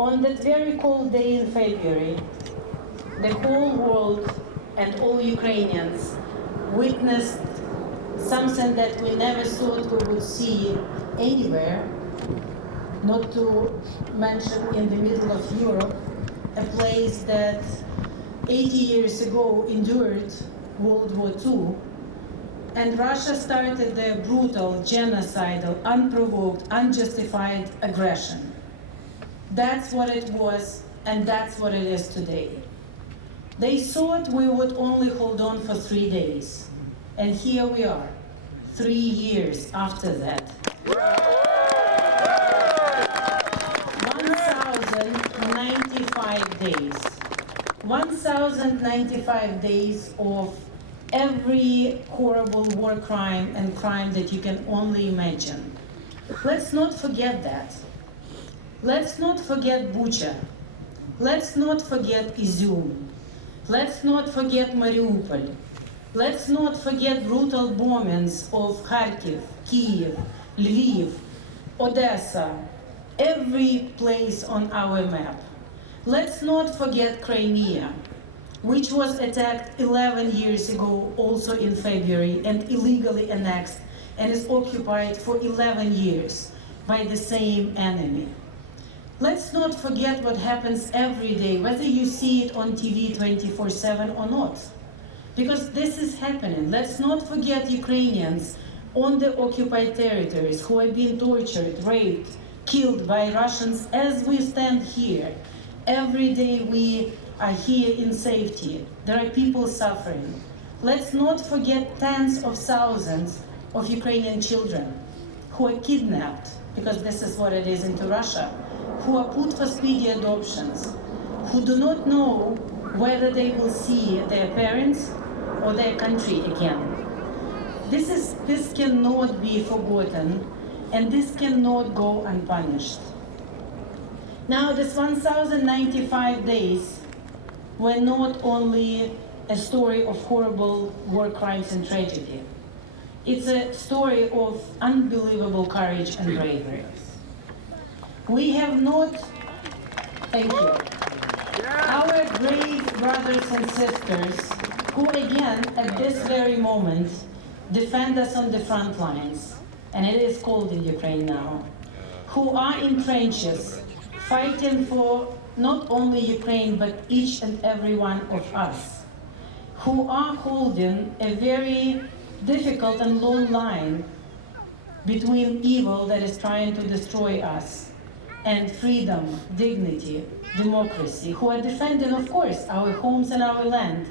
On that very cold day in February, the whole world and all Ukrainians witnessed something that we never thought we would see anywhere, not to mention in the middle of Europe, a place that 80 years ago endured World War II, and Russia started their brutal, genocidal, unprovoked, unjustified aggression. That's what it was, and that's what it is today. They thought we would only hold on for 3 days, and here we are, 3 years after that. 1,095 days. 1,095 days of every horrible war crime and crime that you can only imagine. Let's not forget that. Let's not forget Bucha. Let's not forget Izium. Let's not forget Mariupol. Let's not forget brutal bombings of Kharkiv, Kyiv, Lviv, Odessa, every place on our map. Let's not forget Crimea, which was attacked 11 years ago, also in February, and illegally annexed, and is occupied for 11 years by the same enemy. Let's not forget what happens every day, whether you see it on TV 24/7 or not, because this is happening. Let's not forget Ukrainians on the occupied territories who are being tortured, raped, killed by Russians as we stand here. Every day we are here in safety. There are people suffering. Let's not forget tens of thousands of Ukrainian children who are kidnapped, because this is what it is into Russia, who are put for speedy adoptions, who do not know whether they will see their parents or their country again. This cannot be forgotten, and this cannot go unpunished. Now, this 1,095 days were not only a story of horrible war crimes and tragedy. It's a story of unbelievable courage and bravery. We have not, thank you, our brave brothers and sisters who again at this very moment defend us on the front lines, and it is cold in Ukraine now, who are in trenches fighting for not only Ukraine but each and every one of us, who are holding a very difficult and long line between evil that is trying to destroy us and freedom, dignity, democracy, who are defending, of course, our homes and our land,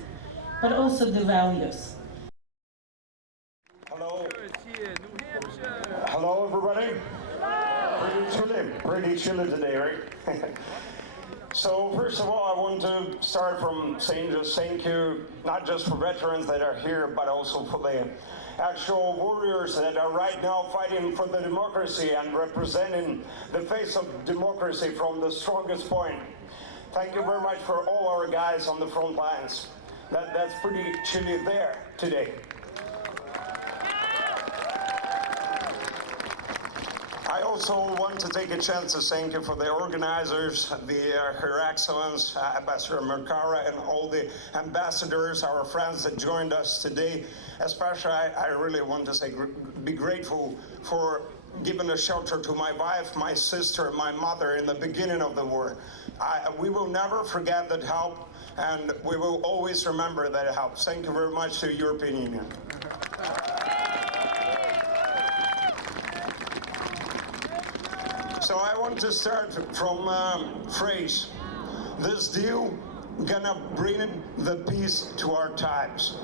but also the values. Hello. Hello, everybody. Pretty chilly today, right? So first of all, I want to start from saying just thank you, not just for veterans that are here, but also for the actual warriors that are right now fighting for the democracy and representing the face of democracy from the strongest point. Thank you very much for all our guys on the front lines. That's pretty chilly there today. I also want to take a chance to thank you for the organizers, Her Excellence, Ambassador Mercara, and all the ambassadors, our friends that joined us today. Especially, I really want to say, be grateful for giving a shelter to my wife, my sister, and my mother in the beginning of the war. We will never forget that help, and we will always remember that help. Thank you very much to the European Union. So I want to start from phrase, this deal gonna bring the peace to our times.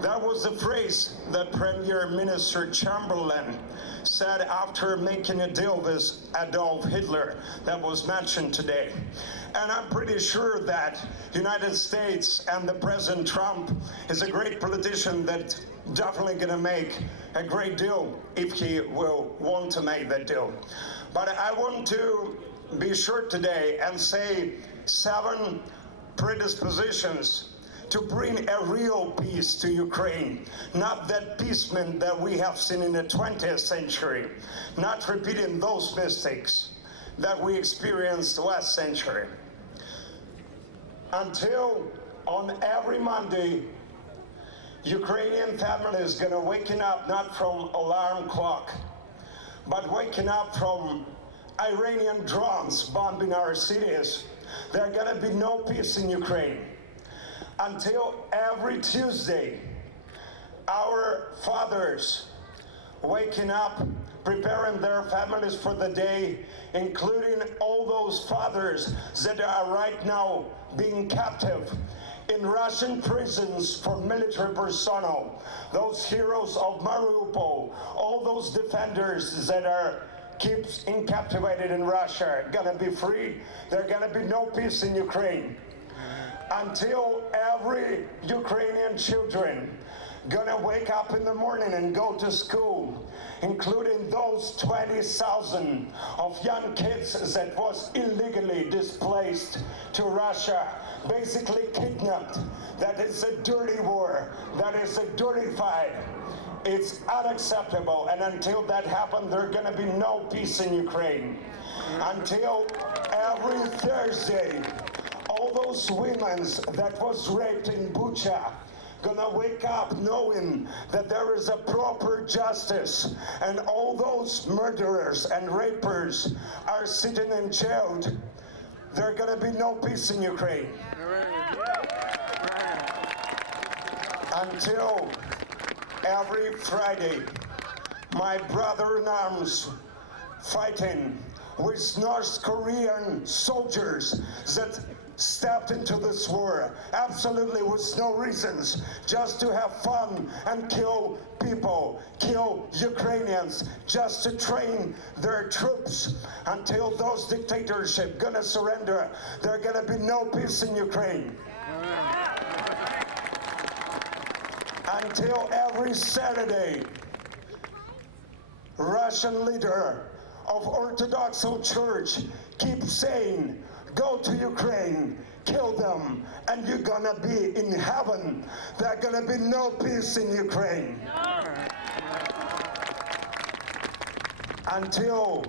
That was the phrase that Premier Minister Chamberlain said after making a deal with Adolf Hitler that was mentioned today. And I'm pretty sure that United States and the President Trump is a great politician that definitely gonna make a great deal if he will want to make that deal. But I want to be short today and say 7 predispositions to bring a real peace to Ukraine, not that appeasement that we have seen in the 20th century, not repeating those mistakes. that we experienced last century. Until on every Monday, Ukrainian families gonna waking up not from alarm clock, but waking up from Iranian drones bombing our cities. There's gonna be no peace in Ukraine. Until every Tuesday, our fathers waking up, preparing their families for the day, including all those fathers that are right now being captive in Russian prisons for military personnel, those heroes of Mariupol, all those defenders that are keeps incaptivated in Russia, gonna be free. There's gonna be no peace in Ukraine until every Ukrainian children gonna wake up in the morning and go to school, including those 20,000 of young kids that was illegally displaced to Russia, basically kidnapped. That is a dirty war. That is a dirty fight. It's unacceptable, and until that happens, there's gonna be no peace in Ukraine. Until every Thursday, all those women that was raped in Bucha gonna wake up knowing that there is a proper justice, and all those murderers and rapers are sitting in jail. There's gonna be no peace in Ukraine. Until every Friday, my brother in arms fighting with North Korean soldiers that stepped into this war absolutely with no reasons, just to have fun and kill people, kill Ukrainians, just to train their troops. Until those dictatorships gonna surrender, there's gonna be no peace in Ukraine. Until every Saturday, Russian leader of Orthodox Church keeps saying, go to Ukraine, kill them, and you're gonna be in heaven. There's gonna be no peace in Ukraine. Until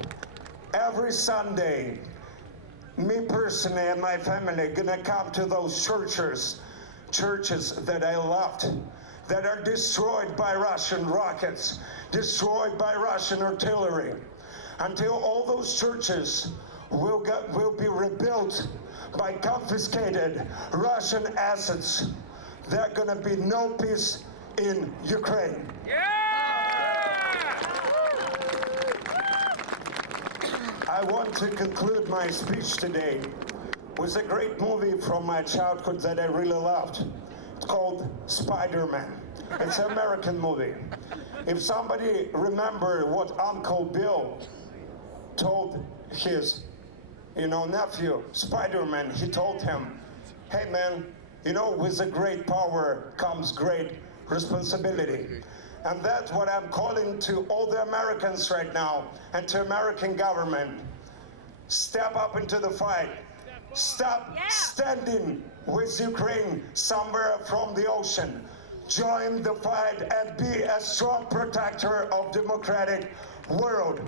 every Sunday, me personally and my family gonna come to those churches that I loved, that are destroyed by Russian rockets, destroyed by Russian artillery. Until all those churches will be rebuilt by confiscated Russian assets, there's gonna be no peace in Ukraine. I want to conclude my speech today with a great movie from my childhood that I really loved. It's called Spider-Man. It's an American movie. If somebody remember what Uncle Bill told his nephew, Spider-Man, he told him, hey man, with a great power comes great responsibility. And that's what I'm calling to all the Americans right now and to American government. Step up into the fight. Stop standing with Ukraine somewhere from the ocean. Join the fight and be a strong protector of democratic world.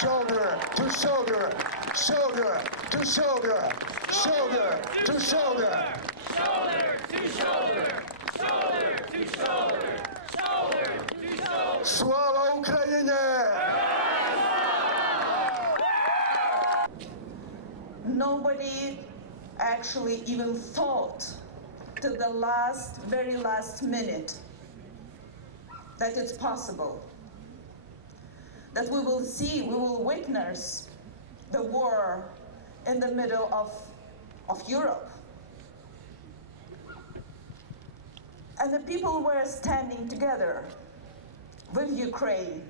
Shoulder to shoulder, shoulder to shoulder, shoulder to shoulder. Shoulder to shoulder, shoulder to shoulder, shoulder to shoulder. Слава Україні! Nobody actually even thought to the very last minute that it's possible. That we will witness the war in the middle of Europe. And the people were standing together with Ukraine.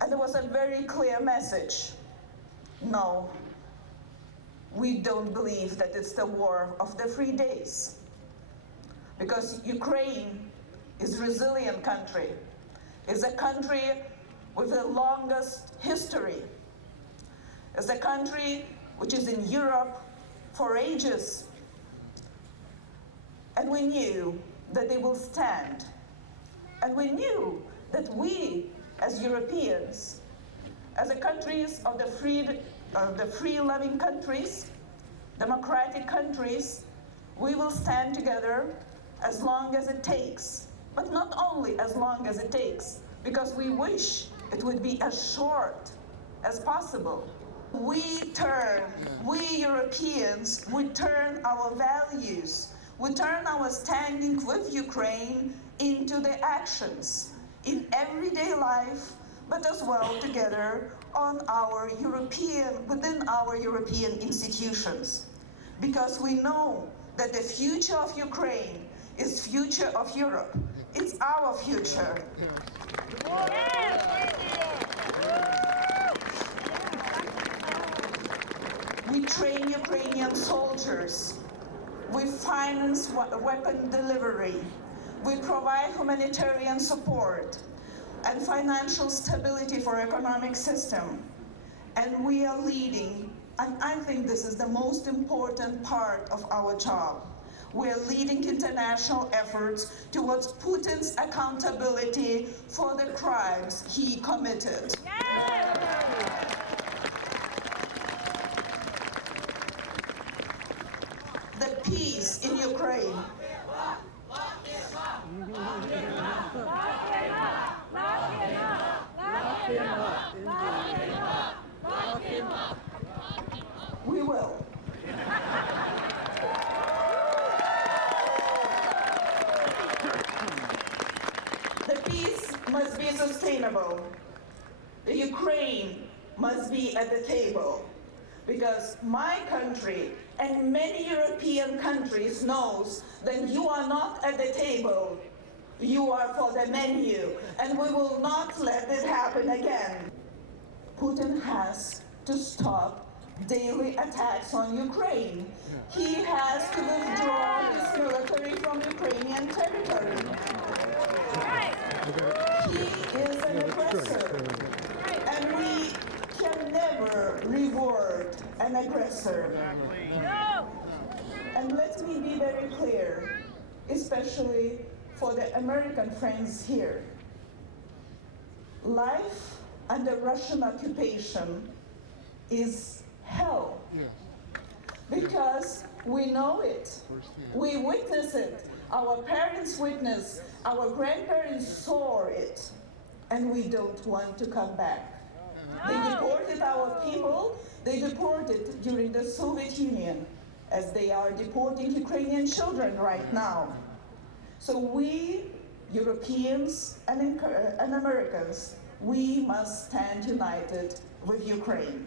And there was a very clear message. No, we don't believe that it's the war of the 3 days. Because Ukraine is a resilient country. It's a country with the longest history. It's a country which is in Europe for ages. And we knew that they will stand. And we knew that we, as Europeans, as the countries of the free-loving countries, democratic countries, we will stand together as long as it takes, but not only as long as it takes, because we wish it would be as short as possible. We Europeans, we turn our values, we turn our standing with Ukraine into the actions in everyday life, but as well together on within our European institutions. Because we know that the future of Ukraine is future of Europe. It's our future. We train Ukrainian soldiers. We finance weapon delivery. We provide humanitarian support and financial stability for economic system. And we are leading, and I think this is the most important part of our job. We are leading international efforts towards Putin's accountability for the crimes he committed. The peace in Ukraine. We will. The peace must be sustainable. The Ukraine must be at the table, because my country and many European countries knows that you are not at the table. You are for the menu, and we will not let it happen again. Putin has to stop daily attacks on Ukraine. He has to withdraw his military from Ukrainian territory. He is an aggressor, and we can never reward an aggressor. And let me be very clear, especially for the American friends here. Life under Russian occupation is hell, because we know it, we witness it, our parents witness, our grandparents saw it, and we don't want to come back. They deported our people, they deported during the Soviet Union, as they are deporting Ukrainian children right now. So we, Europeans and Americans, we must stand united with Ukraine.